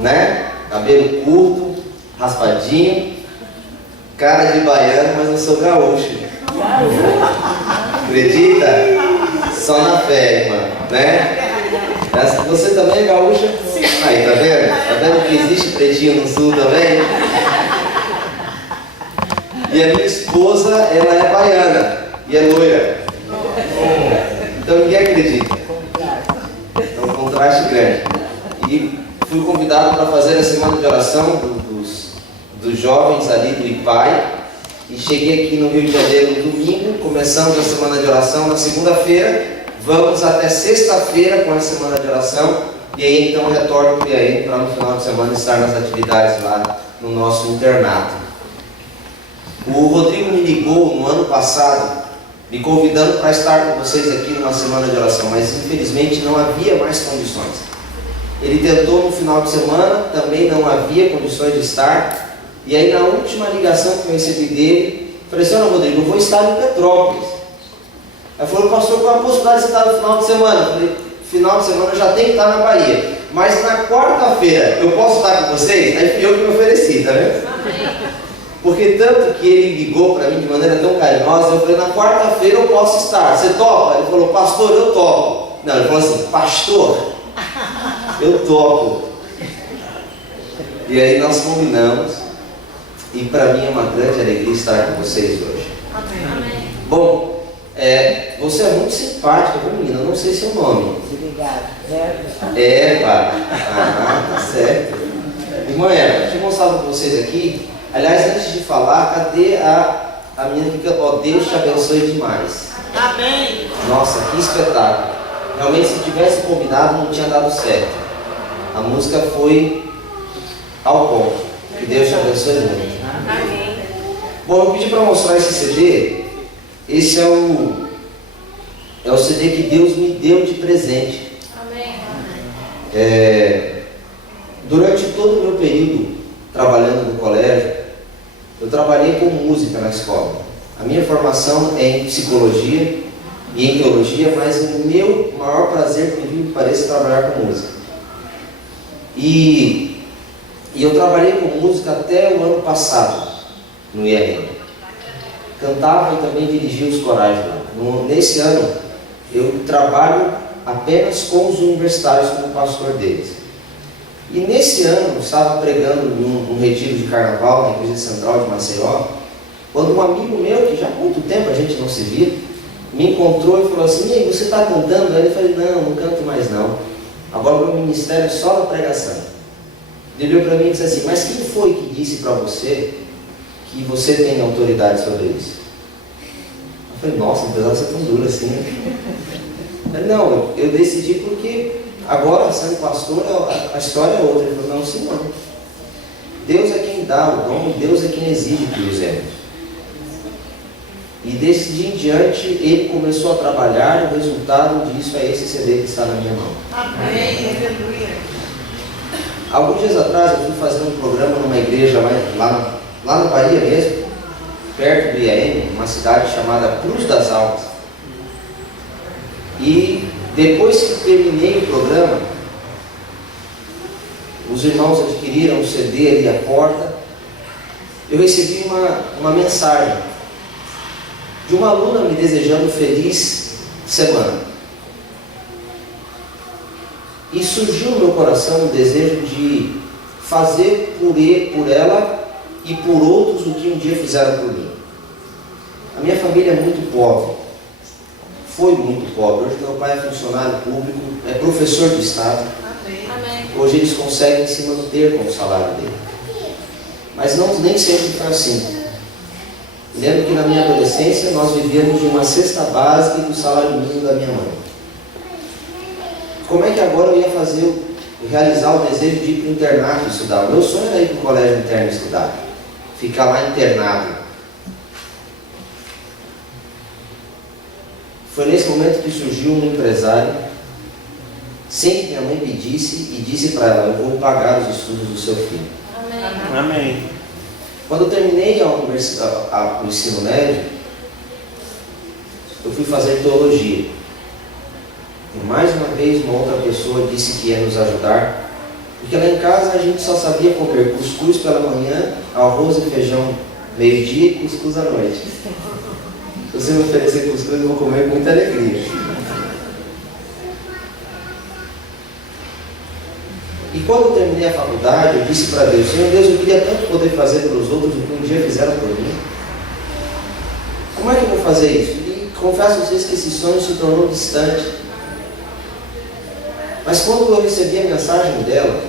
né? Cabelo curto, raspadinho, cara de baiano, mas não sou gaúcho. Acredita? Só na fé, irmã, né? Você também é gaúcha? Sim. Aí, tá vendo? Tá vendo que existe pretinho no sul também? E a minha esposa, ela é baiana e é loira. Então ninguém acredita. É um contraste grande. E fui convidado para fazer a semana de oração dos jovens ali do IPAI. E cheguei aqui no Rio de Janeiro no domingo, começamos a semana de oração na segunda-feira. Vamos até sexta-feira com a semana de oração. E aí então retorno para aí para no final de semana estar nas atividades lá no nosso internato. O Rodrigo me ligou no ano passado, me convidando para estar com vocês aqui numa semana de oração, mas infelizmente não havia mais condições. Ele tentou no final de semana, também não havia condições de estar. E aí na última ligação que eu recebi dele, falei assim: olha, Rodrigo, eu vou estar em Petrópolis. Aí falou: pastor, qual a possibilidade de você estar no final de semana? Eu falei: final de semana eu já tenho que estar na Bahia, mas na quarta-feira eu posso estar com vocês? Aí fui eu que me ofereci, tá vendo? Porque tanto que ele ligou para mim de maneira tão carinhosa, eu falei: na quarta-feira eu posso estar, você topa? Ele falou: pastor, eu topo. Não, ele falou assim: pastor, eu topo. E aí nós combinamos, e para mim é uma grande alegria estar com vocês hoje. Amém. Bom, você é muito simpática, viu, menina? Eu não sei seu nome. Obrigada. Eva. Ah, tá certo. Irmã Eva, deixa eu mostrar para vocês aqui. Aliás, antes de falar, cadê a menina que canta? Ó, Deus te abençoe demais. Amém. Nossa, que espetáculo. Realmente, se tivesse combinado, não tinha dado certo. A música foi ao ponto. Que Deus te abençoe muito. Amém. Bom, eu pedi para mostrar esse CD. Esse é o CD que Deus me deu de presente. Amém. Durante todo o meu período trabalhando no colégio, eu trabalhei com música na escola. A minha formação é em psicologia e em teologia, mas o meu maior prazer, por incrível que pareça, é trabalhar com música. E eu trabalhei com música até o ano passado, no IAM. Cantava e também dirigia os corais lá. Nesse ano, eu trabalho apenas com os universitários como pastor deles. E nesse ano, eu estava pregando num retiro de carnaval na Igreja Central de Maceió, quando um amigo meu, que já há muito tempo a gente não se via, me encontrou e falou assim: e aí, você está cantando? Aí eu falei: não canto mais não. Agora o meu ministério é só na pregação. Ele olhou para mim e disse assim: mas quem foi que disse para você que você tem autoridade sobre isso? Eu falei: nossa, não precisava ser tão duro assim, né? Ele: não, eu decidi porque agora, sendo pastor, a história é outra. Ele falou: não, sim, não. Deus é quem dá o dom, Deus é quem exige que usemos. E desse dia em diante, ele começou a trabalhar, e o resultado disso é esse CD que está na minha mão. Amém. Aleluia. Alguns dias atrás, eu fui fazer um programa numa igreja lá na Bahia mesmo, perto do IAM, uma cidade chamada Cruz das Almas. E depois que terminei o programa, os irmãos adquiriram o CD ali à porta. Eu recebi uma mensagem de uma aluna me desejando feliz semana. E surgiu no meu coração o desejo de fazer por ela e por outros o que um dia fizeram por mim. A minha família é muito pobre. Foi muito pobre. Hoje meu pai é funcionário público, é professor do Estado. Amém. Hoje eles conseguem se manter com o salário dele. Mas nem sempre foi assim. Lembro que na minha adolescência nós vivíamos de uma cesta básica e do salário mínimo da minha mãe. Como é que agora eu ia realizar o desejo de ir para o internato estudar? O meu sonho era ir para o colégio interno estudar, ficar lá internado. Foi nesse momento que surgiu um empresário, sem que minha mãe pedisse, e disse para ela: eu vou pagar os estudos do seu filho. Amém. Amém. Quando eu terminei o ensino médio, eu fui fazer teologia. E mais uma vez uma outra pessoa disse que ia nos ajudar Porque lá em casa a gente só sabia comer cuscuz pela manhã, arroz e feijão meio-dia e cuscuz à noite. Se você me oferecer cuscuz, eu vou comer com muita alegria. E quando eu terminei a faculdade, eu disse para Deus: Senhor Deus, eu queria tanto poder fazer pelos outros o que um dia fizeram por mim. Como é que eu vou fazer isso? E confesso a vocês que esse sonho se tornou distante. Mas quando eu recebi a mensagem dela,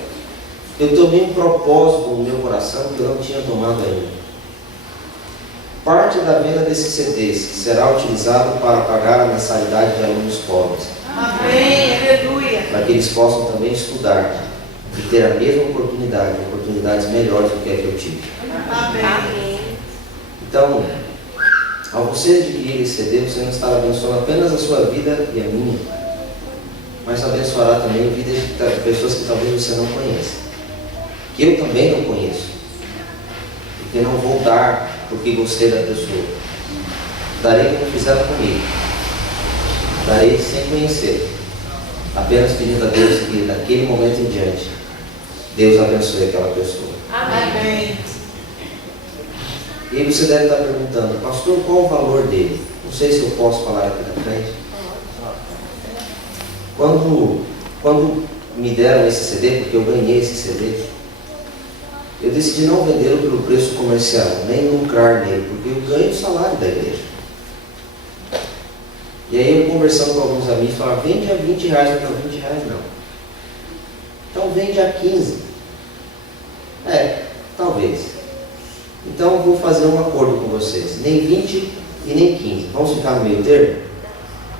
eu tomei um propósito no meu coração que eu não tinha tomado ainda. Parte da venda desses CDs será utilizado para pagar a mensalidade de alunos pobres. Amém. Aleluia. Para que eles possam também estudar e ter a mesma oportunidade, oportunidades melhores do que a que eu tive. Amém. Então, ao você adquirir esse CD, você não estará abençoando apenas a sua vida e a minha, mas abençoará também a vida de pessoas que talvez você não conheça, que eu também não conheço, porque não vou dar porque gostei da pessoa. Darei como fizeram comigo, darei sem conhecer, apenas pedindo a Deus que daquele momento em diante Deus abençoe aquela pessoa. Amém. E aí você deve estar perguntando: pastor, qual o valor dele? Não sei se eu posso falar aqui na frente. Quando me deram esse CD, porque eu ganhei esse CD, eu decidi não vendê-lo pelo preço comercial, nem lucrar nele, porque eu ganho o salário da igreja. E aí eu conversando com alguns amigos, falaram: vende a R$20, não, R$20 não. Então vende a 15. Talvez. Então eu vou fazer um acordo com vocês, nem 20 e nem 15. Vamos ficar no meio termo?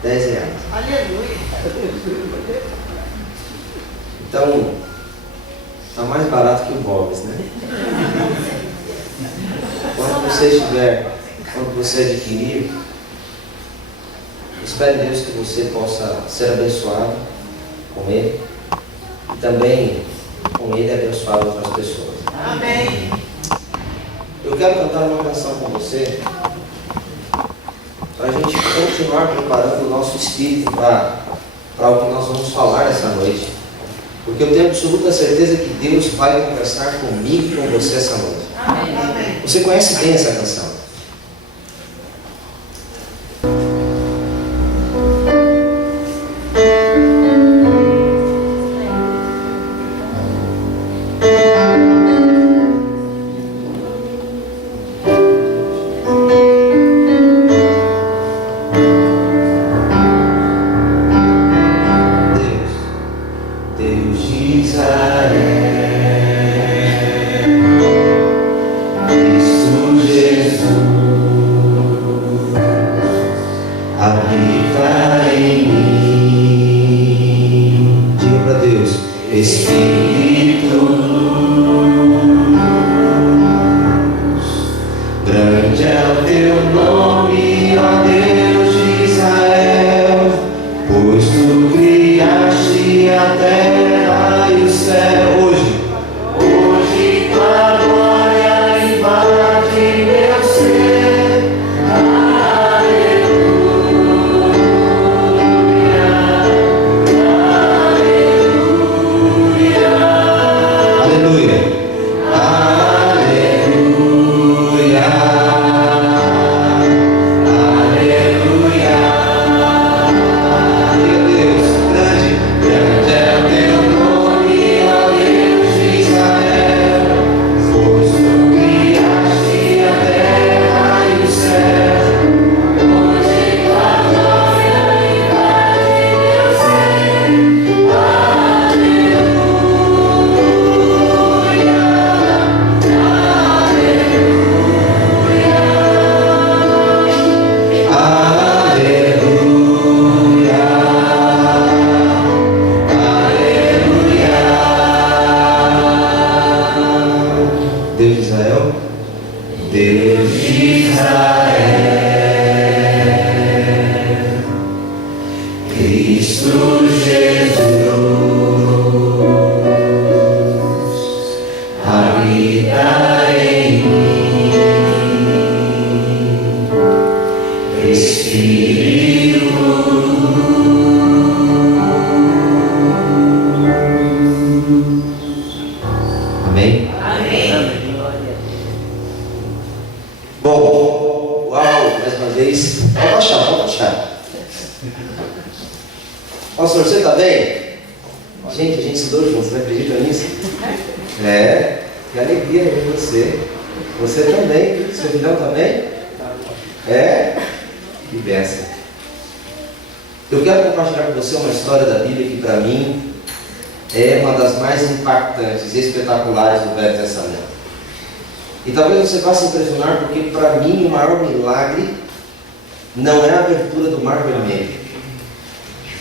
R$10. Aleluia. Então, está mais barato que o Bob's, né? Quando você adquirir, espere Deus que você possa ser abençoado com ele e também com ele abençoar outras pessoas. Amém. Eu quero cantar uma canção com você para a gente continuar preparando o nosso espírito para o que nós vamos falar essa noite. Porque eu tenho absoluta certeza que Deus vai conversar comigo e com você essa noite. Amém. Você conhece bem essa canção? Deus de Israel, Cristo Jesus, habita em mim. Diga para Deus: Espírito luz, grande é o teu nome, ó Deus de Israel, pois tu criaste a terra e o céu. Hoje tua glória invade meu ser. Aleluia, aleluia, aleluia, Deus de Israel, Deus de Israel, Cristo Jesus, habita em mim, Espírito luz, feliz. Pode baixar, pode baixar. Pastor, você está bem? Gente, a gente estudou juntos, você acredita nisso? É, que alegria ver você. Você também, seu filhão também? É, que bênção. Eu quero compartilhar com você uma história da Bíblia que para mim é uma das mais impactantes e espetaculares do Velho Testamento. E talvez você vá se impressionar porque para mim o maior milagre não é a abertura do Mar Vermelho.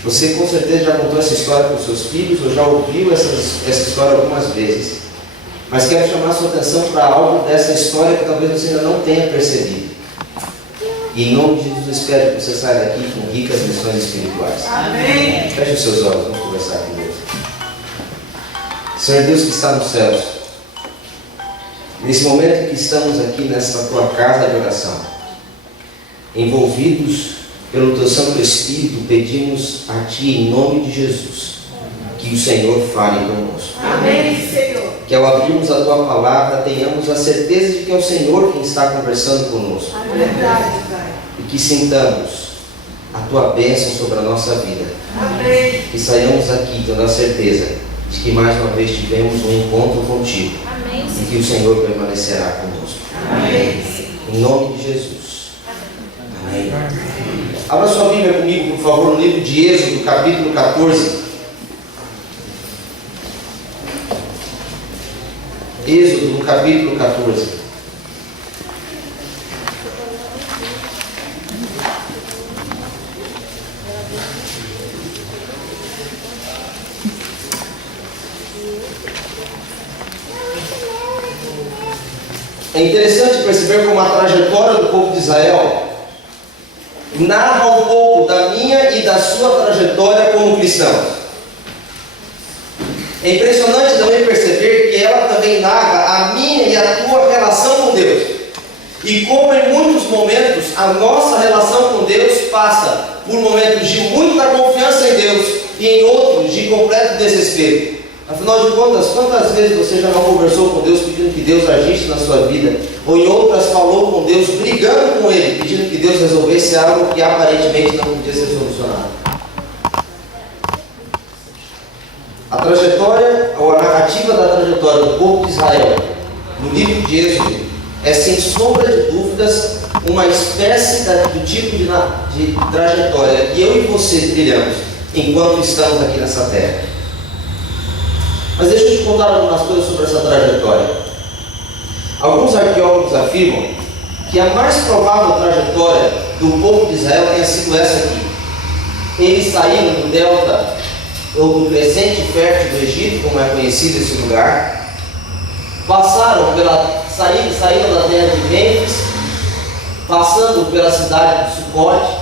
Você com certeza já contou essa história para os seus filhos ou já ouviu essa história algumas vezes. Mas quero chamar a sua atenção para algo dessa história que talvez você ainda não tenha percebido. E em nome de Jesus espero que você saia daqui com ricas lições espirituais. Amém. Feche os seus olhos, vamos conversar com Deus. Senhor Deus que está nos céus, nesse momento que estamos aqui nessa tua casa de oração, envolvidos pelo teu Santo Espírito, pedimos a Ti, em nome de Jesus, que o Senhor fale conosco. Amém, Senhor. Que ao abrirmos a Tua palavra, tenhamos a certeza de que é o Senhor quem está conversando conosco. A verdade, Pai. E que sintamos a Tua bênção sobre a nossa vida. Amém. Que saiamos aqui tendo a certeza de que mais uma vez tivemos um encontro contigo. Amém. E que o Senhor permanecerá conosco. Amém. Em nome de Jesus. Amém. Abra sua Bíblia comigo, por favor, no livro de Êxodo, capítulo 14. Êxodo, no capítulo 14. É interessante perceber como a trajetória do povo de Israel narra um pouco da minha e da sua trajetória como cristãos. É impressionante também perceber que ela também narra a minha e a tua relação com Deus. E como em muitos momentos a nossa relação com Deus passa por momentos de muita confiança em Deus e em outros de completo desespero. Afinal de contas, quantas vezes você já não conversou com Deus pedindo que Deus agisse na sua vida? Ou em outras falou com Deus, brigando com Ele, pedindo que Deus resolvesse algo que aparentemente não podia ser solucionado? A trajetória, ou a narrativa da trajetória do povo de Israel, no livro de Êxodo, é sem sombra de dúvidas uma espécie do tipo de trajetória que eu e você trilhamos enquanto estamos aqui nessa terra. Mas deixa eu te contar algumas coisas sobre essa trajetória. Alguns arqueólogos afirmam que a mais provável trajetória do povo de Israel tenha sido essa aqui. Eles saíram do delta ou do crescente fértil do Egito, como é conhecido esse lugar, saíram da terra de Mênfis, passando pela cidade de Sucote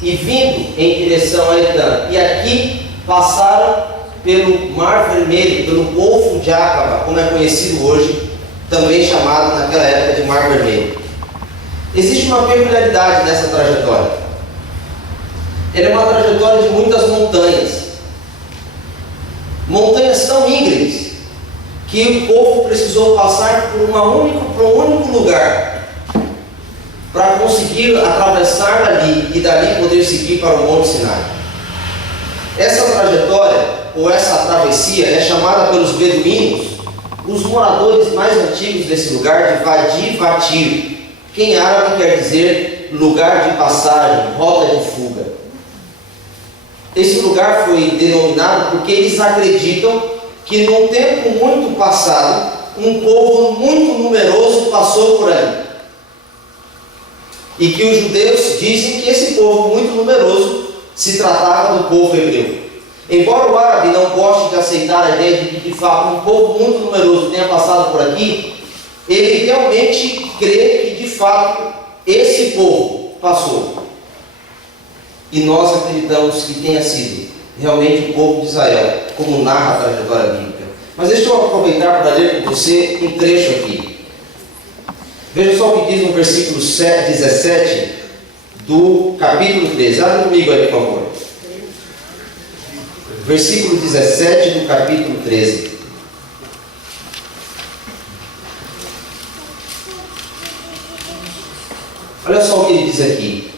e vindo em direção a Etã. E aqui passaram pelo Mar Vermelho, pelo Golfo de Acaba, como é conhecido hoje, também chamado naquela época de Mar Vermelho. Existe uma peculiaridade nessa trajetória. Ela é uma trajetória de muitas montanhas. Montanhas tão íngremes que o povo precisou passar por um único lugar para conseguir atravessar ali e dali poder seguir para o Monte Sinai. Essa trajetória ou essa travessia é chamada pelos beduínos, os moradores mais antigos desse lugar, de Wadi Vatir, que em árabe quer dizer lugar de passagem, rota de fuga. Esse lugar foi denominado porque eles acreditam que num tempo muito passado, um povo muito numeroso passou por ali. E que os judeus dizem que esse povo muito numeroso se tratava do povo hebreu. Embora o árabe não goste de aceitar a ideia de que de fato um povo muito numeroso tenha passado por aqui, ele realmente crê que de fato esse povo passou. E nós acreditamos que tenha sido realmente o povo de Israel, como narra a trajetória bíblica. Mas deixa eu aproveitar para ler com você um trecho aqui. Veja só o que diz no versículo 17 do capítulo 13. Abre comigo aí, por favor. Versículo 17 do capítulo 13. Olha só o que ele diz aqui.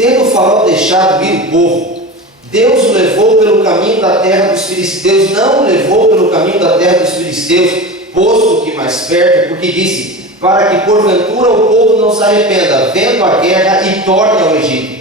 Tendo o faraó deixado vir o povo, Deus o levou pelo caminho da terra dos filisteus, não o levou pelo caminho da terra dos filisteus, posto que mais perto, porque disse, para que porventura o povo não se arrependa, vendo a guerra e torne ao Egito.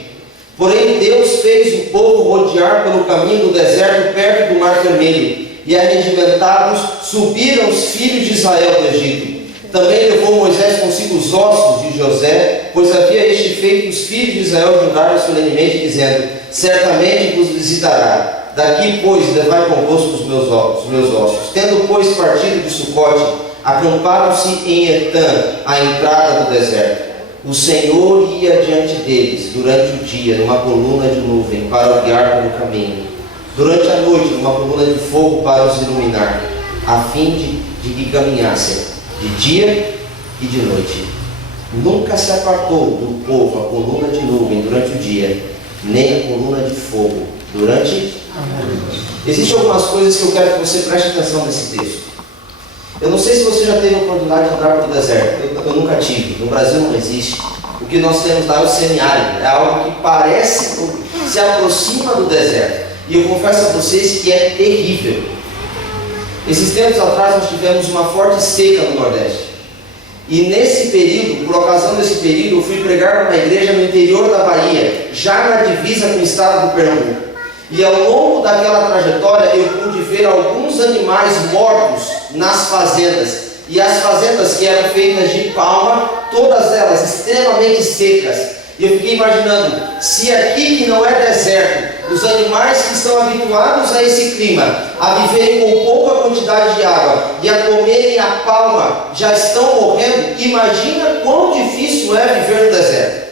Porém Deus fez o povo rodear pelo caminho do deserto, perto do mar vermelho, e arregimentados subiram os filhos de Israel do Egito. Também levou Moisés consigo os ossos de José, pois havia este feito os filhos de Israel juntar solenemente, dizendo, certamente vos visitará. Daqui, pois, levai convosco os meus ossos. Tendo, pois, partido de Sucote, acamparam-se em Etã, à entrada do deserto. O Senhor ia diante deles durante o dia, numa coluna de nuvem, para o guiar pelo caminho. Durante a noite, numa coluna de fogo para os iluminar, a fim de que caminhassem de dia e de noite. Nunca se apartou do povo a coluna de nuvem durante o dia, nem a coluna de fogo durante a noite. Existem algumas coisas que eu quero que você preste atenção nesse texto. Eu não sei se você já teve a oportunidade de andar pelo deserto. Eu nunca tive. No Brasil não existe. O que nós temos lá é o semiárido. É algo que parece, se aproxima do deserto. E eu confesso a vocês que é terrível. Esses tempos atrás nós tivemos uma forte seca no Nordeste. E nesse período, por ocasião desse período, eu fui pregar numa igreja no interior da Bahia, já na divisa com o estado do Pernambuco. E ao longo daquela trajetória eu pude ver alguns animais mortos nas fazendas. E as fazendas que eram feitas de palma, todas elas extremamente secas. E eu fiquei imaginando, se aqui que não é deserto, os animais que estão habituados a esse clima, a viverem com pouca quantidade de água e a comerem a palma, já estão morrendo, imagina quão difícil é viver no deserto.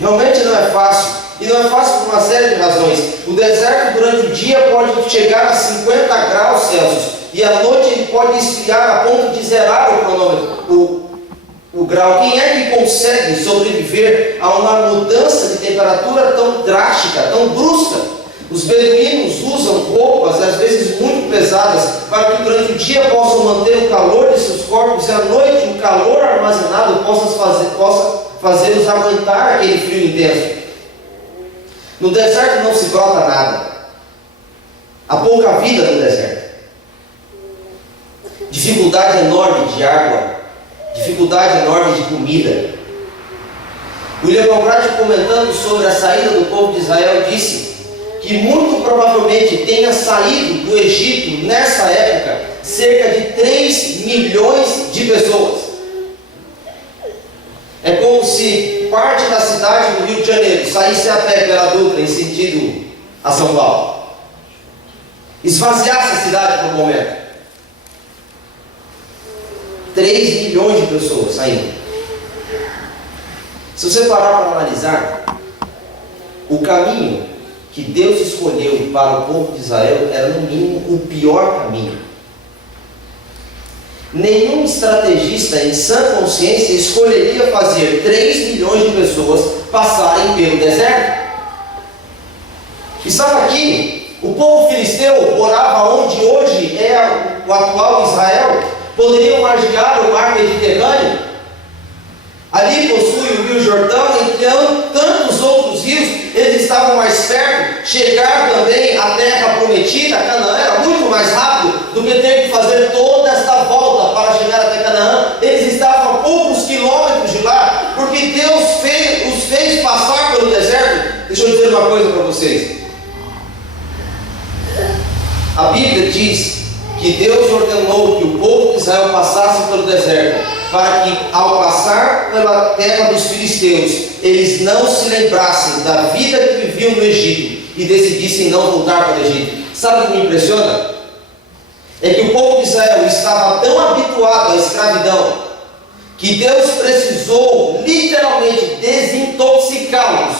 Realmente não é fácil. E não é fácil por uma série de razões. O deserto durante o dia pode chegar a 50 graus Celsius e à noite ele pode esfriar a ponto de zerar o cronômetro, o grau. Quem é que consegue sobreviver a uma mudança de temperatura tão drástica, tão brusca? Os beduínos usam roupas, às vezes muito pesadas, para que durante o dia possam manter o calor de seus corpos e à noite o calor armazenado possa fazê-los aguentar aquele frio intenso. No deserto não se brota nada. Há pouca vida no deserto. Dificuldade enorme de água. Dificuldade enorme de comida. William Conrad, comentando sobre a saída do povo de Israel, disse que muito provavelmente tenha saído do Egito, nessa época, cerca de 3 milhões de pessoas. É como se parte da cidade do Rio de Janeiro saísse a pé pela Dutra em sentido a São Paulo. Esvaziasse a cidade por um momento. 3 milhões de pessoas saindo. Se você parar para analisar, o caminho que Deus escolheu para o povo de Israel era no mínimo o pior caminho. Nenhum estrategista em sã consciência escolheria fazer 3 milhões de pessoas passarem pelo deserto. Estava aqui, o povo filisteu morava onde hoje é o atual Israel, poderiam margear o mar Mediterrâneo. Ali possui o Rio Jordão, entre tantos outros rios, eles estavam mais perto. Chegar também à terra prometida, Canaã, era muito mais rápido do que ter que fazer toda esta volta para chegar até Canaã. Eles estavam a poucos quilômetros de lá, porque Deus os fez passar pelo deserto. Deixa eu dizer uma coisa para vocês. A Bíblia diz que Deus ordenou que o povo de Israel passasse pelo deserto, para que ao passar pela terra dos filisteus, eles não se lembrassem da vida que viviam no Egito e decidissem não voltar para o Egito. Sabe o que me impressiona? É que o povo de Israel estava tão habituado à escravidão que Deus precisou literalmente desintoxicá-los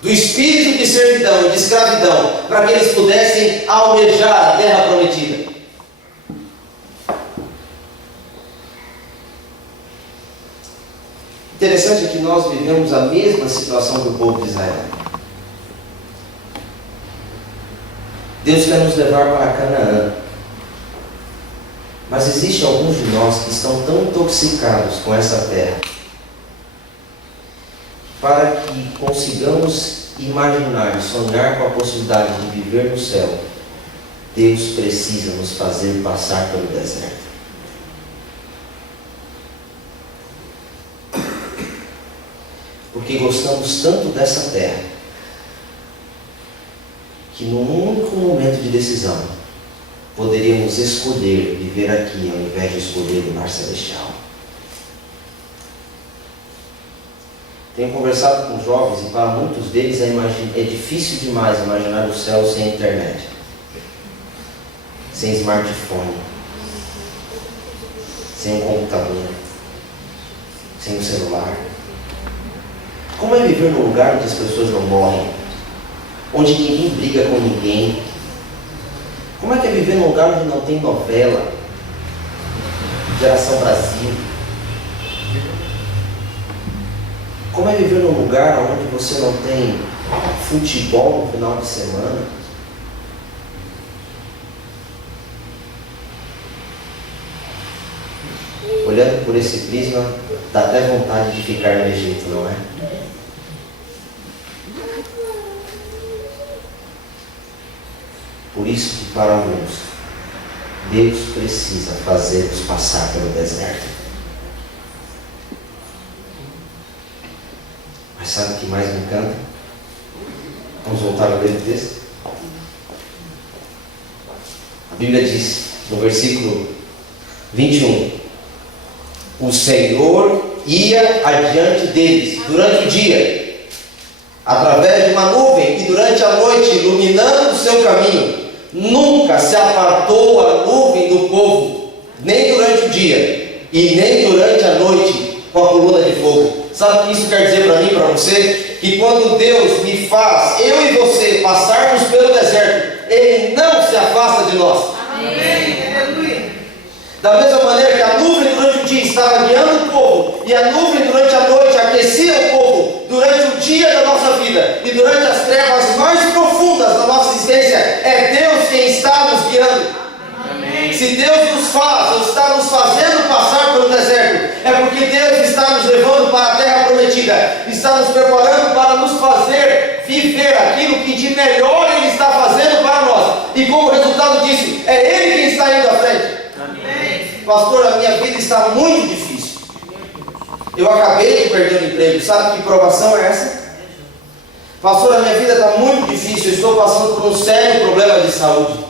do espírito de servidão e de escravidão, para que eles pudessem almejar a terra prometida. Interessante é que nós vivemos a mesma situação do povo de Israel. Deus quer nos levar para Canaã, mas existe alguns de nós que estão tão intoxicados com essa terra para que consigamos imaginar e sonhar com a possibilidade de viver no céu, Deus precisa nos fazer passar pelo deserto. Porque gostamos tanto dessa terra, que no único momento de decisão, poderíamos escolher viver aqui ao invés de escolher o lar celestial. Tenho conversado com jovens e para muitos deles é difícil demais imaginar o céu sem internet, sem smartphone, sem um computador, sem um celular. Como é viver num lugar onde as pessoas não morrem, onde ninguém briga com ninguém? Como é que é viver num lugar onde não tem novela, Geração Brasil? Como é viver num lugar onde você não tem futebol no final de semana? Olhando por esse prisma, dá até vontade de ficar no Egito, não é? Por isso que para alguns, Deus precisa fazer-nos passar pelo deserto. Mas sabe o que mais me encanta? Vamos voltar a ler o texto? A Bíblia diz, no versículo 21, o Senhor ia adiante deles durante o dia, através de uma nuvem, e durante a noite, iluminando o seu caminho. Nunca se apartou a nuvem do povo, nem durante o dia, e nem durante a noite, com a coluna de fogo. Sabe o que isso quer dizer para mim e para você? Que quando Deus me faz, eu e você, passarmos pelo deserto, Ele não se afasta de nós. Amém. Aleluia. Da mesma maneira que a nuvem durante o dia estava guiando o povo, e a nuvem durante a noite aquecia o povo, durante o dia da nossa vida, e durante as trevas mais profundas da nossa existência, é Deus quem está nos guiando. Amém. Se Deus nos faz, ou está nos fazendo passar pelo deserto, é porque Deus está nos levando para a terra prometida, está nos preparando para nos fazer viver aquilo que de melhor Ele está fazendo para nós, e como resultado disso, é Ele quem está indo à frente. Pastor, a minha vida está muito difícil. Eu acabei de perder o emprego. Sabe que provação é essa? Pastor, a minha vida está muito difícil. Eu estou passando por um sério problema de saúde.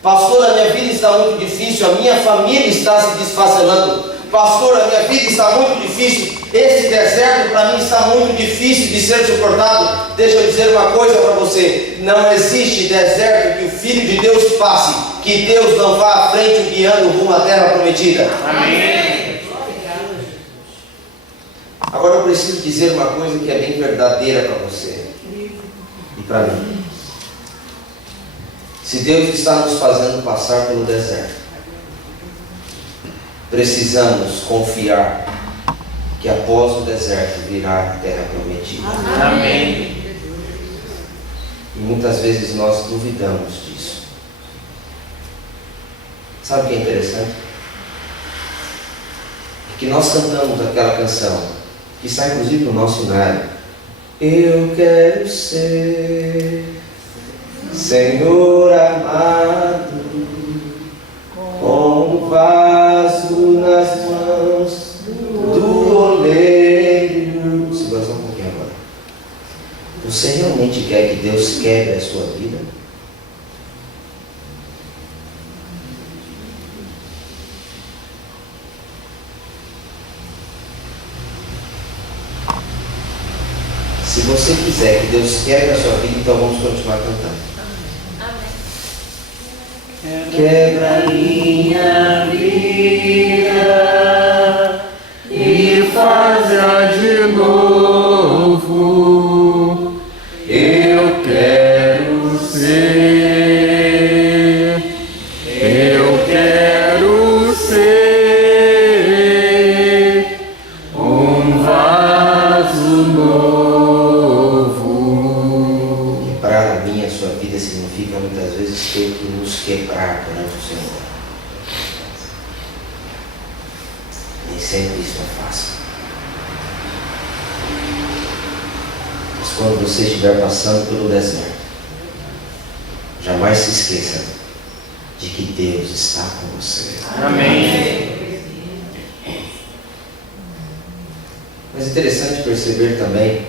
Pastor, a minha vida está muito difícil. A minha família está se desfacelando. Pastor, a minha vida está muito difícil. Esse deserto para mim está muito difícil de ser suportado. Deixa eu dizer uma coisa para você. Não existe deserto que o Filho de Deus passe, que Deus não vá à frente guiando rumo à terra prometida. Amém. Agora eu preciso dizer uma coisa que é bem verdadeira para você e para mim. Se Deus está nos fazendo passar pelo deserto, precisamos confiar que após o deserto virá a terra prometida. Amém. E muitas vezes nós duvidamos disso. Sabe o que é interessante? É que nós cantamos aquela canção, que está inclusive no nosso cenário. Eu quero ser Senhor amado, como vaso nas mãos do oleiro. Segura só um pouquinho agora. Você realmente quer que Deus quebre a sua vida? Se você quiser que Deus quebre a sua vida, então vamos continuar cantando. Quebra minha vida e faz-a de novo. Eu quero ser, eu quero ser um vaso novo. Quebrar a minha, a sua vida significa muitas vezes ter que nos quebrar perante o Senhor. Nem sempre isso é fácil. quando você estiver passando pelo deserto, jamais se esqueça de que Deus está com você. Amém. Mas é interessante perceber também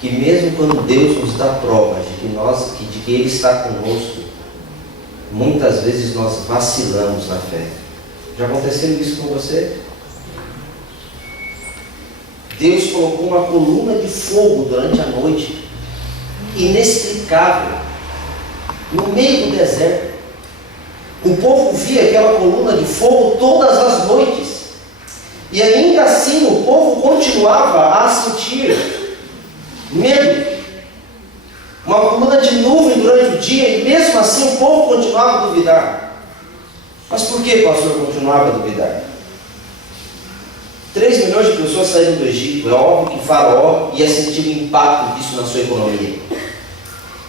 que mesmo quando Deus nos dá provas de que Ele está conosco, muitas vezes nós vacilamos na fé. Já aconteceu isso com você? Deus colocou uma coluna de fogo durante a noite, inexplicável, no meio do deserto. O povo via aquela coluna de fogo todas as noites, e ainda assim o povo continuava a sentir medo. Uma coluna de nuvem durante o dia, e mesmo assim o povo continuava a duvidar. Mas por que o pastor continuava a duvidar? 3 milhões de pessoas saíram do Egito. É óbvio que Faraó ia sentir o impacto disso na sua economia.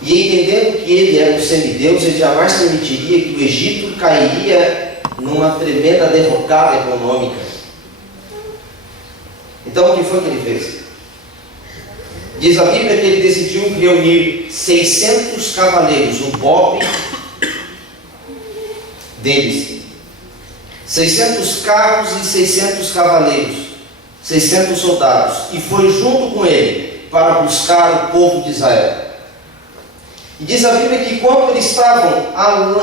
E entendendo que ele era um semideus, ele jamais permitiria que o Egito cairia numa tremenda derrocada econômica. Então o que foi que ele fez? Diz a Bíblia que ele decidiu reunir 600 cavaleiros, o bope deles, 600 carros e 600 cavaleiros, 600 soldados, e foi junto com ele para buscar o povo de Israel. E diz a Bíblia que quando eles estavam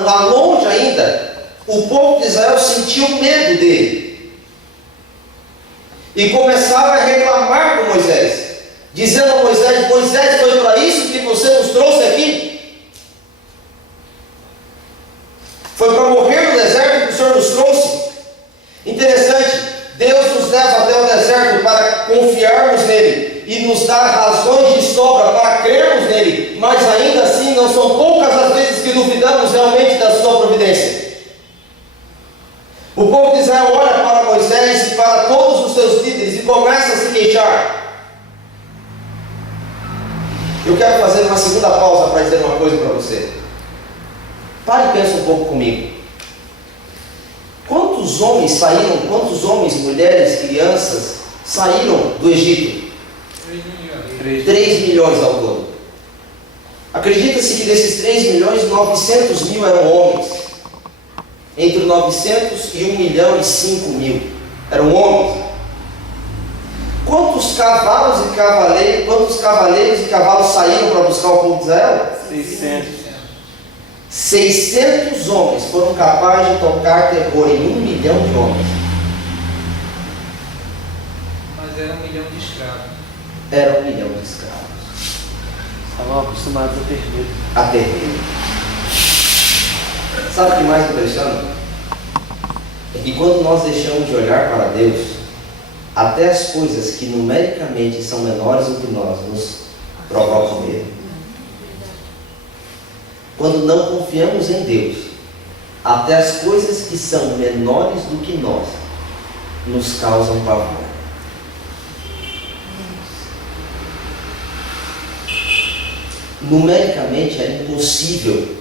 lá longe ainda, o povo de Israel sentiu medo dele e começava a reclamar com Moisés, dizendo a Moisés: Moisés, foi para isso que você nos trouxe aqui? Foi para morrer no deserto que o Senhor nos trouxe? Interessante, Deus nos leva até o deserto para confiarmos nele e nos dar razões de sobra para crermos nele, mas ainda assim não são poucas as vezes que duvidamos realmente da sua providência. O povo de Israel olha para Moisés e para todos os seus líderes e começa a se queixar. Eu quero fazer uma segunda pausa para dizer uma coisa para você. Pare e pensa um pouco comigo. Quantos homens, mulheres, crianças saíram do Egito? 3 milhões ao todo. Acredita-se que desses 3 milhões, 900 mil eram homens. Entre 900 e 1 milhão e 5 mil eram homens. Quantos cavaleiros e cavalos saíram para buscar o povo de Israel? 600 homens foram capazes de tocar terror em 1 milhão de homens. Mas era 1 milhão de escravos. Era 1 milhão de escravos. Estavam acostumados a ter medo. A ter medo. Sabe o que mais impressiona? É que quando nós deixamos de olhar para Deus, até as coisas que numericamente são menores do que nós nos provocam medo. Quando não confiamos em Deus, até as coisas que são menores do que nós nos causam pavor. Numericamente era impossível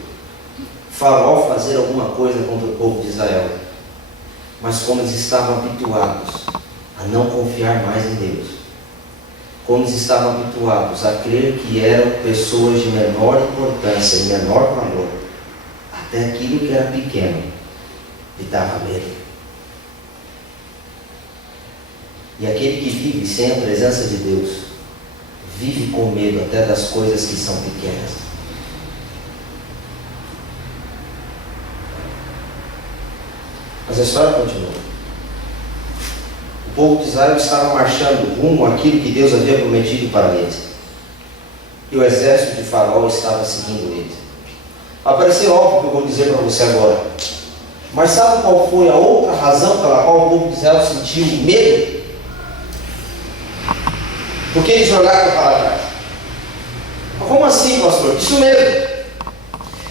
Faraó fazer alguma coisa contra o povo de Israel, mas como eles estavam habituados a não confiar mais em Deus, como eles estavam habituados a crer que eram pessoas de menor importância e menor valor, até aquilo que era pequeno lhe dava medo. E aquele que vive sem a presença de Deus vive com medo até das coisas que são pequenas. Mas a história continua. O povo de Israel estava marchando rumo àquilo que Deus havia prometido para eles. E o exército de Faraó estava seguindo eles. Vai parecer óbvio o que eu vou dizer para você agora. Mas sabe qual foi a outra razão pela qual o povo de Israel sentiu medo? Porque eles olharam para trás. Mas como assim, pastor? Isso mesmo.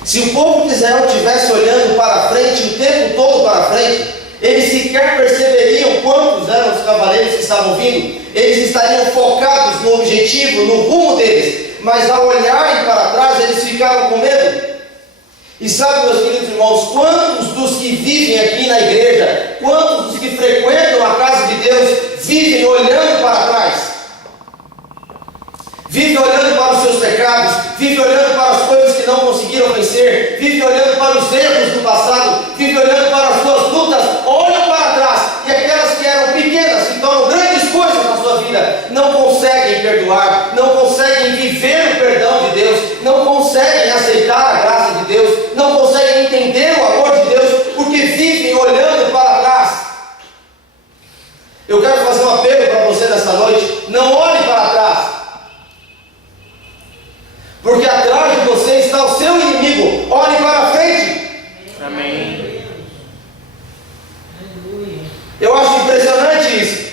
Se o povo de Israel estivesse olhando para frente, o tempo todo para frente, eles sequer perceberiam quantos eram os cavaleiros que estavam vindo. Eles estariam focados no objetivo, no rumo deles. Mas ao olharem para trás, eles ficaram com medo. E sabe, meus queridos irmãos, quantos dos que vivem aqui na igreja, quantos dos que frequentam a casa de Deus, vivem olhando para trás? Vive olhando para os seus pecados, vive olhando para as coisas que não conseguiram vencer, vive olhando para os erros do passado, vive olhando para as suas lutas, olha para trás, e aquelas que eram pequenas se tornam grandes coisas na sua vida, não conseguem perdoar, não conseguem viver o perdão de Deus, não conseguem aceitar a graça de Deus, não conseguem entender o amor de Deus, porque vivem olhando para trás. Eu quero fazer um apelo para você nesta noite: não olhe para trás, porque atrás de você está o seu inimigo. Olhe para frente. Amém. Eu acho impressionante isso.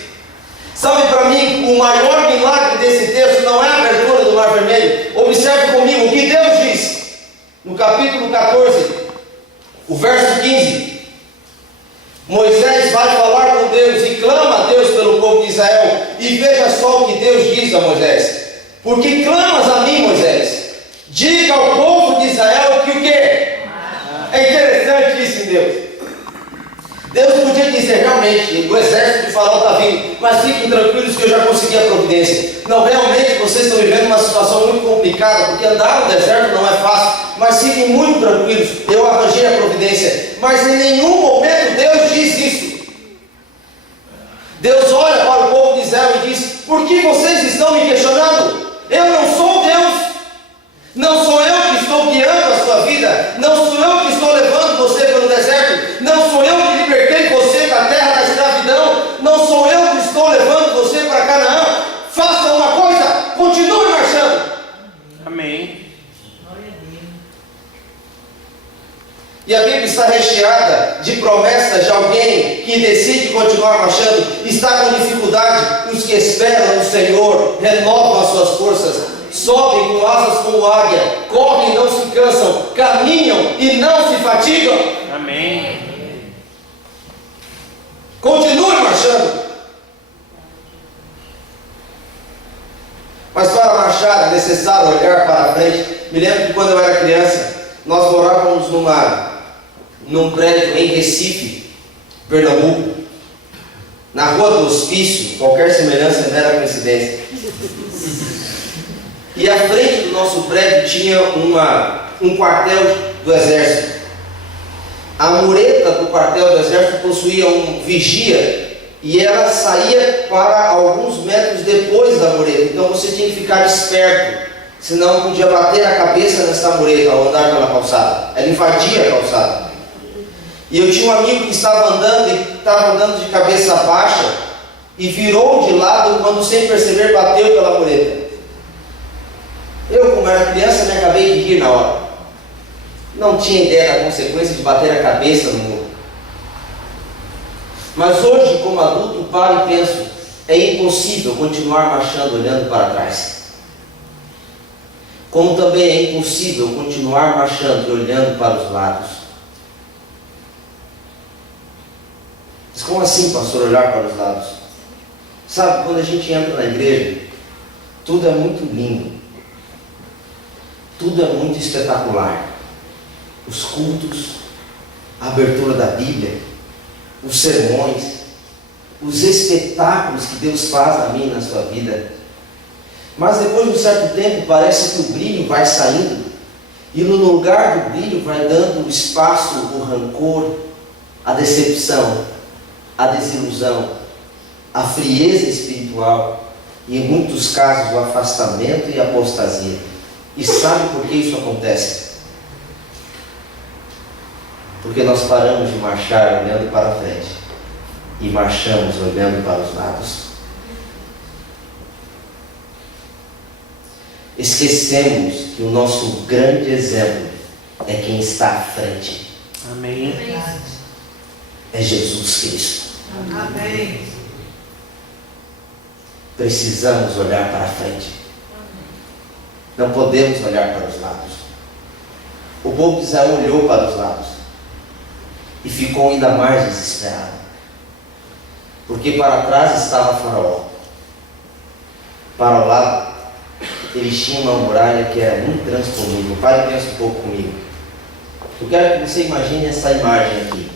Sabe, para mim, o maior milagre desse texto não é a abertura do Mar Vermelho. Observe comigo o que Deus diz no capítulo 14, o verso 15. Moisés vai falar com Deus e clama a Deus pelo povo de Israel. E veja só o que Deus diz a Moisés: porque clamas a mim, Moisés, diga ao povo de Israel que o quê? É interessante isso em Deus. Deus podia dizer: realmente, o exército de Faraó está vindo, mas fiquem tranquilos que eu já consegui a providência. Não, realmente vocês estão vivendo uma situação muito complicada, porque andar no deserto não é fácil, mas fiquem muito tranquilos, eu arranjei a providência. Mas em nenhum momento Deus diz isso. Deus olha para o povo de Israel e diz: por que vocês estão me questionando? Eu não sou Deus, não sou eu que estou guiando a sua vida, não sou eu que estou levando você pelo deserto, não sou eu que libertei você da terra da escravidão, não sou eu que estou levando você para Canaã. Faça uma coisa, continue marchando. Amém. E a Bíblia está recheada de promessas de alguém que decide continuar marchando, está com dificuldade. Os que esperam no Senhor renovam as suas forças, sobem com asas como águia, correm e não se cansam, caminham e não se fatigam. Amém. Continue marchando. Mas para marchar é necessário olhar para frente. Me lembro que quando eu era criança, nós morávamos num prédio em Recife, Pernambuco, na Rua do Hospício. Qualquer semelhança é mera coincidência. E à frente do nosso prédio tinha um quartel do exército. A mureta do quartel do exército possuía um vigia, e ela saía para alguns metros depois da mureta. Então você tinha que ficar esperto, senão podia bater a cabeça nessa mureta ao andar pela calçada. Ela invadia a calçada. E eu tinha um amigo que estava andando de cabeça baixa e virou de lado quando, sem perceber, bateu pela mureta. Eu, como era criança, me acabei de rir na hora. Não tinha ideia da consequência de bater a cabeça no muro. Mas hoje, como adulto, paro e penso: é impossível continuar marchando olhando para trás. Como também é impossível continuar marchando e olhando para os lados. Mas como assim, pastor, olhar para os lados? Sabe, quando a gente entra na igreja, tudo é muito lindo, tudo é muito espetacular. Os cultos, a abertura da Bíblia, os sermões, os espetáculos que Deus faz na minha e na sua vida. Mas depois de um certo tempo, parece que o brilho vai saindo, e no lugar do brilho vai dando espaço o rancor, a decepção, a desilusão, a frieza espiritual e, em muitos casos, o afastamento e a apostasia. E sabe por que isso acontece? Porque nós paramos de marchar olhando para frente e marchamos olhando para os lados. Esquecemos que o nosso grande exemplo é quem está à frente. Amém. É Jesus Cristo. Amém. Precisamos olhar para frente. Não podemos olhar para os lados. O povo de Israel olhou para os lados e ficou ainda mais desesperado, porque para trás estava Faraó, para o lado eles tinham uma muralha que era intransponível. Pare e pense um pouco comigo. Eu quero que você imagine essa imagem aqui.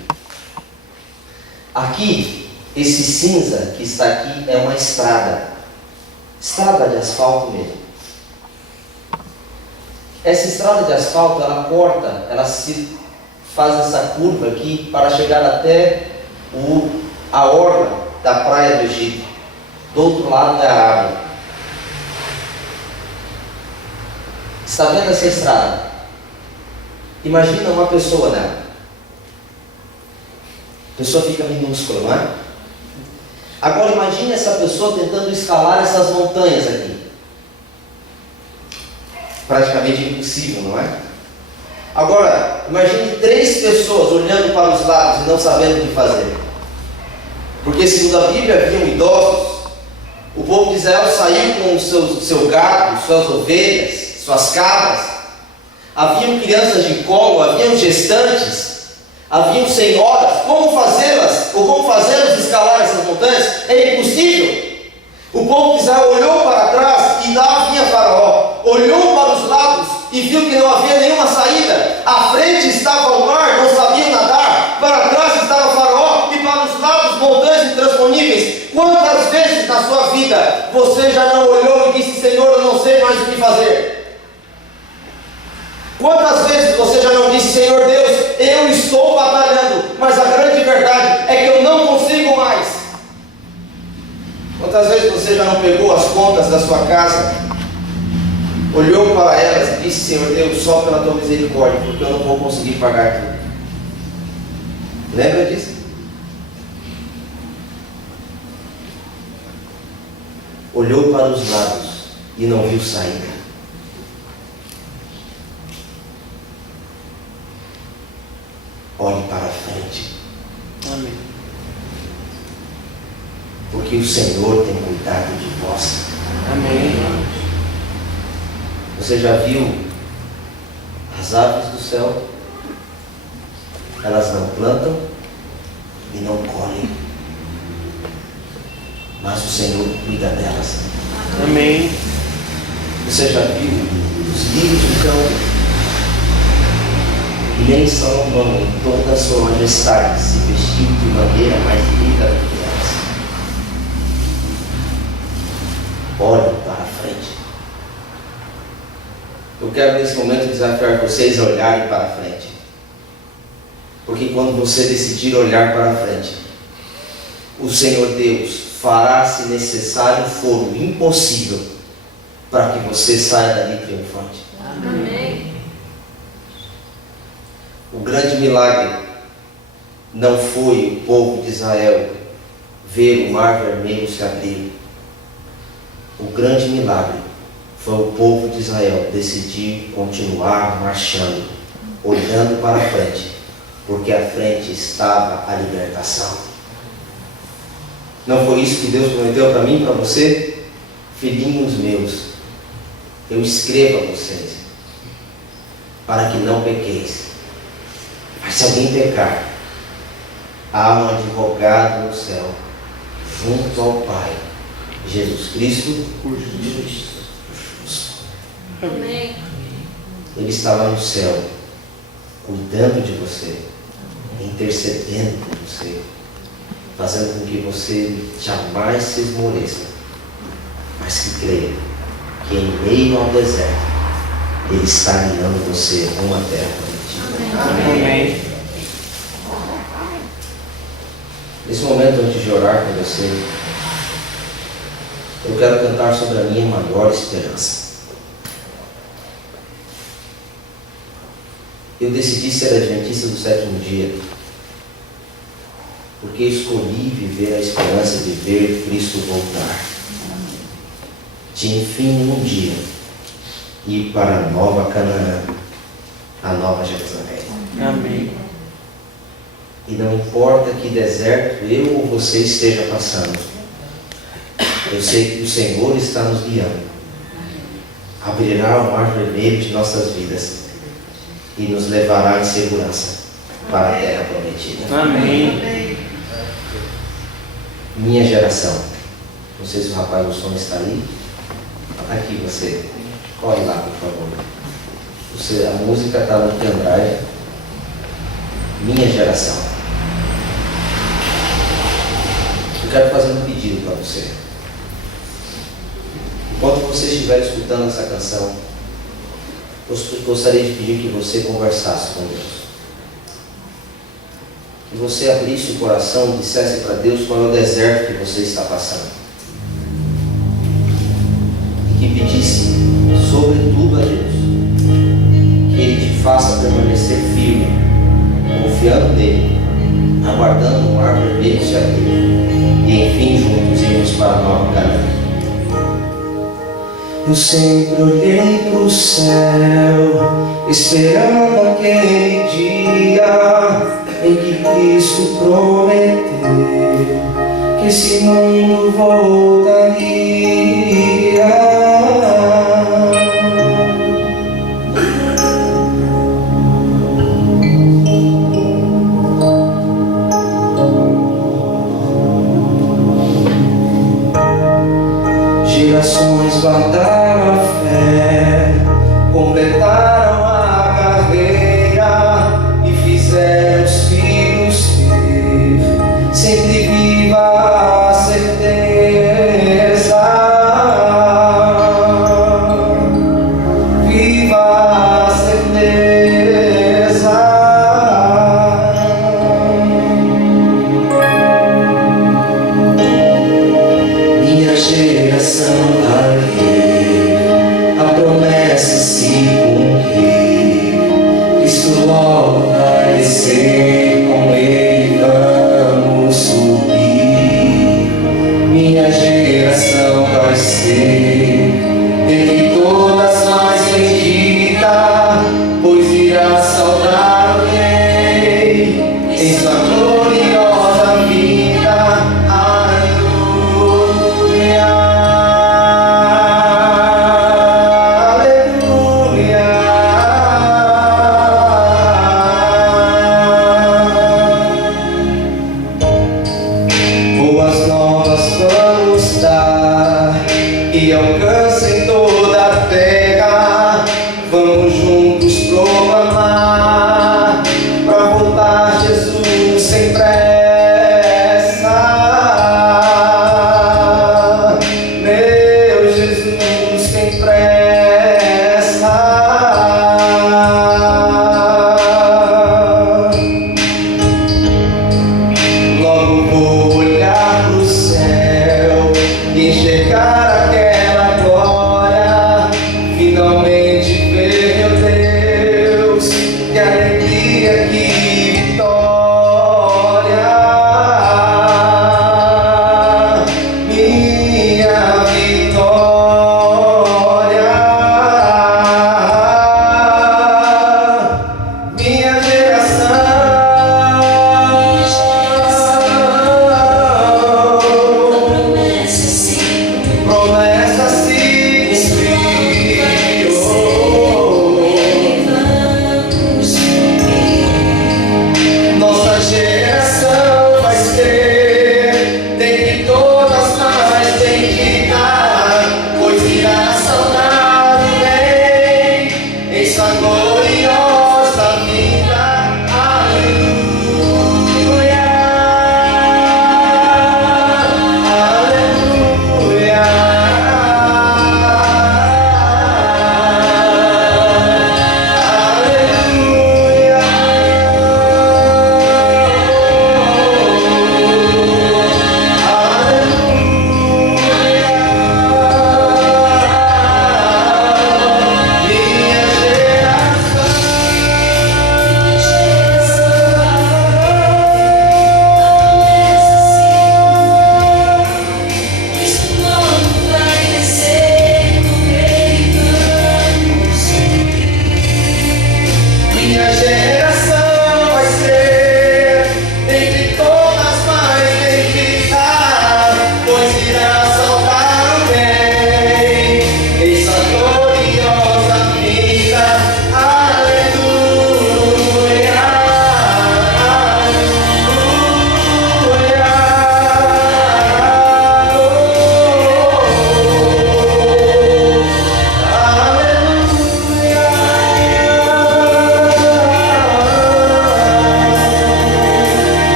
Aqui, esse cinza que está aqui é uma estrada de asfalto mesmo. Essa estrada de asfalto, ela corta, ela se faz essa curva aqui para chegar até a orla da praia do Egito, do outro lado da água. Está vendo essa estrada? Imagina uma pessoa nela. A pessoa fica minúscula, não é? Agora imagine essa pessoa tentando escalar essas montanhas aqui. Praticamente impossível, não é? Agora, imagine 3 pessoas olhando para os lados e não sabendo o que fazer. Porque segundo a Bíblia haviam idosos. O povo de Israel saiu com o seu gado, suas ovelhas, suas cabras. Haviam crianças de colo, haviam gestantes, haviam senhoras. Como fazê-las, ou como fazê-los escalar essas montanhas? É impossível. O povo de Israel olhou para trás e lá vinha Faraó. Olhou para os lados e viu que não havia nenhuma saída. À frente estava o mar, não sabiam nadar. Para trás estava Faraó e para os lados montanhas intransponíveis. Quantas vezes na sua vida você já não olhou e disse: Senhor, eu não sei mais o que fazer? Quantas vezes você já não disse: Senhor Deus, eu estou batalhando, mas a grande verdade é que eu não consigo mais? Quantas vezes você já não pegou as contas da sua casa, olhou para elas e disse: Senhor Deus, só pela tua misericórdia, porque eu não vou conseguir pagar tudo? Lembra disso? Olhou para os lados e não viu saída. Olhe para frente. Amém. Porque o Senhor tem cuidado de vós. Amém. Você já viu as aves do céu? Elas não plantam e não colhem, mas o Senhor cuida delas. Amém. Você já viu os lírios do campo? E nem Salomão, em toda a sua majestade, se vestiu de maneira mais linda do que essa. Olhe para frente. Eu quero nesse momento desafiar vocês a olharem para frente. Porque quando você decidir olhar para frente, o Senhor Deus fará, se necessário for o impossível, para que você saia dali triunfante. Amém. O grande milagre não foi o povo de Israel ver o mar vermelho se abrir. O grande milagre foi o povo de Israel decidir continuar marchando, olhando para frente, porque à frente estava a libertação. Não foi isso que Deus prometeu para mim e para você? Filhinhos meus, eu escrevo a vocês, para que não pequeis. Mas se alguém pecar, há um advogado no céu, junto ao Pai, Jesus Cristo, o justo. Amém. Ele está lá no céu, cuidando de você, intercedendo por você, fazendo com que você jamais se esmoreça, mas que creia que em meio ao deserto Ele está guiando você a uma terra prometida. Amém. Nesse momento, antes de orar com você, eu quero cantar sobre a minha maior esperança. Eu decidi ser adventista do 7º dia, porque escolhi viver a esperança de ver Cristo voltar. De enfim um dia ir para a nova Canaã, a nova Jerusalém. Amém. E não importa que deserto eu ou você esteja passando, eu sei que o Senhor está nos guiando. Abrirá o mar vermelho de nossas vidas e nos levará em segurança para a terra prometida. Amém. Minha geração. Não sei se o rapaz do som está ali. Aqui você. Corre lá, por favor. A música está no pendrive. Minha geração. Eu quero fazer um pedido para você. Enquanto você estiver escutando essa canção, gostaria de pedir que você conversasse com Deus. Que você abrisse o coração e dissesse para Deus qual é o deserto que você está passando. E que pedisse, sobretudo a Deus, que Ele te faça permanecer firme, confiando nele, aguardando um mar vermelho se abrir, e enfim juntos irmos para a nova Canaã. Eu sempre olhei para o céu, esperando aquele dia em que Cristo prometeu que esse mundo voltaria. Gerações guardaram a fé, completaram a carreira e fizeram os filhos ter sempre viva a certeza, viva a certeza. Minha geração vai ver a promessa se cumprir. Cristo logo vai descer, com Ele vamos subir. Minha geração vai ser dentre todas nós bendita, pois irá saudar o Rei em sua gloriosa vida. Aleluia, aleluia. Boas novas vamos dar e alcancem toda a terra. Vamos juntos proclamar para voltar Jesus sem pressa. Meu Jesus sem pressa. Logo vou olhar pro céu e enxergar aquela glória, finalmente ver meu Deus, que alegria, que vitória, minha vitória, minha geração. Promessa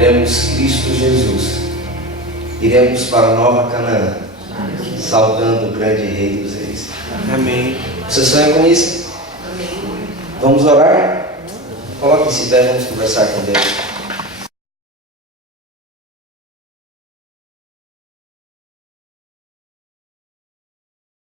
veremos Cristo Jesus. Iremos para a Nova Canaã, saudando o grande Rei dos Reis. Amém. Você sonha com isso? Vamos orar? Coloque-se em pé, vamos conversar com Deus.